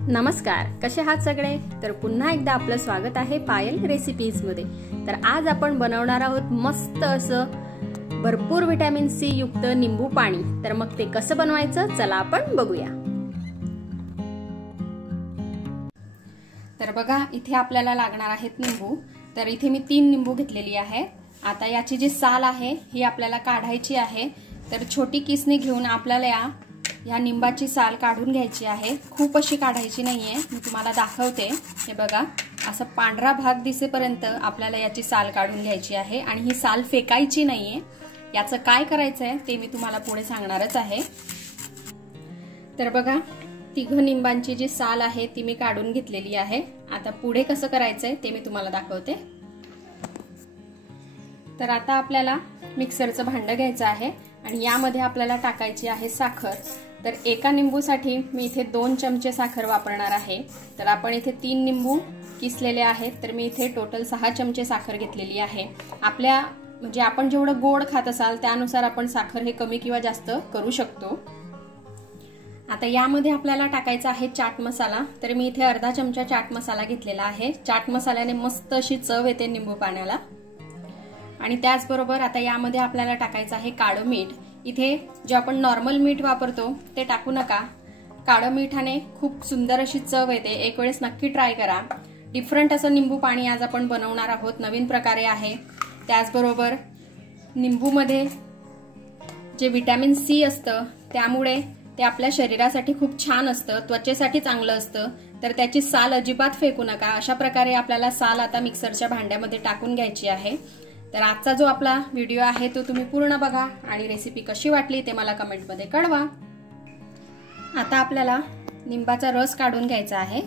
नमस्कार, कसे आहात सगळे? तर पुन्हा एकदा आपलं स्वागत आहे पायल रेसिपीज मध्ये। तर आज आपण बनवणार आहोत मस्त असं भरपूर विटॅमिन सी युक्त निंबू पाणी। तर मग ते कसं बनवायचं चला आपण बघूया। तर बघा, इथे आपल्याला लागणार आहेत निंबू। तर इथे मी 3 निंबू घेतलेली आहे। आता याची जी साल आहे ही आपल्याला काढायची आहे। तर छोटी किसणी घेऊन आपल्याला या निंबाची साल काढून घ्यायची आहे। खूप अशी काढायची नाहीये, मी तुम्हाला दाखवते। हे बघा, असं पांढरा भाग दिसेपर्यंत आपल्याला याची साल काढून घ्यायची आहे आणि ही साल फेकायची नाहीये। याचं काय करायचंय ते मी तुम्हाला पुढे सांगणारच आहे। तर बघा, 3 निंबांची जी साल आहे ती मी काढून घेतलेली आहे। आता पुढे कसं करायचंय ते मी तुम्हाला दाखवते। तर आता आपल्याला मिक्सरचं भांडं घ्यायचं आहे आणि यामध्ये आपल्याला टाकायची आहे साखर। तर एका निंबूसाठी मी इथे 2 चमचे साखर वापरणार आहे। तर आपण इथे 3 निंबू किसलेले आहेत, तर मी इथे टोटल 6 चमचे साखर घेतलेली आहे। आपल्या म्हणजे आपण जेवढं गोड खात असाल त्यानुसार आपण साखर हे कमी किंवा जास्त करू शकतो। आता यामध्ये आपल्याला टाकायचा आहे चाट मसाला। तर मी इथे अर्धा चमचा चाट मसाला घेतलेला आहे। चाट मसाल्याने मस्त अशी चव येते निंबू पाण्याला। आणि त्याचबरोबर आता यामध्ये आपल्याला टाकायचं आहे काळं मीठ। इथे जे आपण नॉर्मल मीठ वापरतो ते टाकू नका। काळं मिठाने खूप सुंदर अशी चव येते, एक वेळेस नक्की ट्राय करा। डिफरंट असं निंबू पाणी आज आपण बनवणार आहोत, नवीन प्रकारे आहे। त्याचबरोबर निंबूमध्ये जे विटॅमिन सी असतं त्यामुळे ते आपल्या शरीरासाठी खूप छान असतं, त्वचेसाठी चांगलं असतं। तर त्याची साल अजिबात फेकू नका। अशा प्रकारे आपल्याला साल आता मिक्सरच्या भांड्यामध्ये टाकून घ्यायची आहे। तर आजचा जो आपला व्हिडिओ आहे तो तुम्ही पूर्ण बघा आणि रेसिपी कशी वाटली ते मला कमेंटमध्ये कळवा। आता आपल्याला निंबाचा रस काढून घ्यायचा आहे।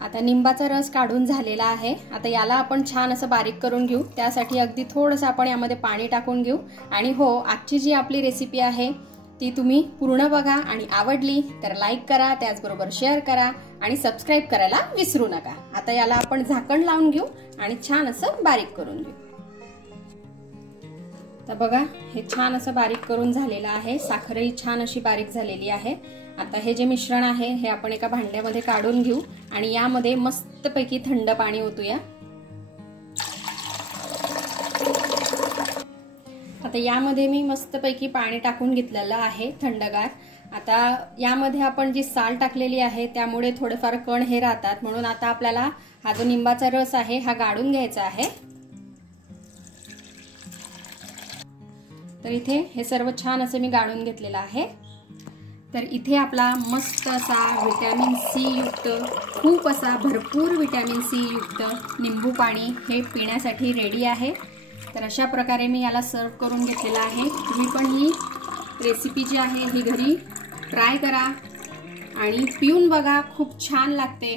आता निंबाचा रस काढून झालेला आहे। आता याला आपण छान असं बारीक करून घेऊ। त्यासाठी अगदी थोडंसं आपण यामध्ये पाणी टाकून घेऊ। आणि हो, आजची जी आपली रेसिपी आहे ती तुम्ही पूर्ण बघा आणि आवडली तर लाईक करा, त्याचबरोबर शेअर करा आणि सबस्क्राईब करायला विसरू नका। आता याला आपण झाकण लावून घेऊ आणि छान असं बारीक करून घेऊ। तर बघा, हे छान असं बारीक करून झालेलं आहे। साखरही छान अशी बारीक झालेली आहे। आता हे जे मिश्रण आहे हे आपण एका भांड्यामध्ये काढून घेऊ आणि यामध्ये मस्तपैकी थंड पाणी ओतूया। आता यामध्ये मी मस्तपैकी पाणी टाकून घेतलेलं आहे थंडगार। आता यामध्ये आपण जी साल टाकलेली आहे त्यामुळे थोडेफार कण हे राहतात, म्हणून आता आपल्याला हा जो निंबाचा रस आहे हा गाळून घ्यायचा आहे। तर इथे हे सर्व छान असं मी गाळून घेतलेलं आहे। तर इथे आपला मस्त असा विटॅमिन सी युक्त, खूप असा भरपूर विटॅमिन सी युक्त निंबू पाणी हे पिण्यासाठी रेडी आहे। तर अशा प्रकारे मी याला सर्व करून घेतलेला आहे। तुम्ही पण ही रेसिपी जी आहे ही घरी ट्राय करा आणि पिऊन बघा, खूप छान लागते।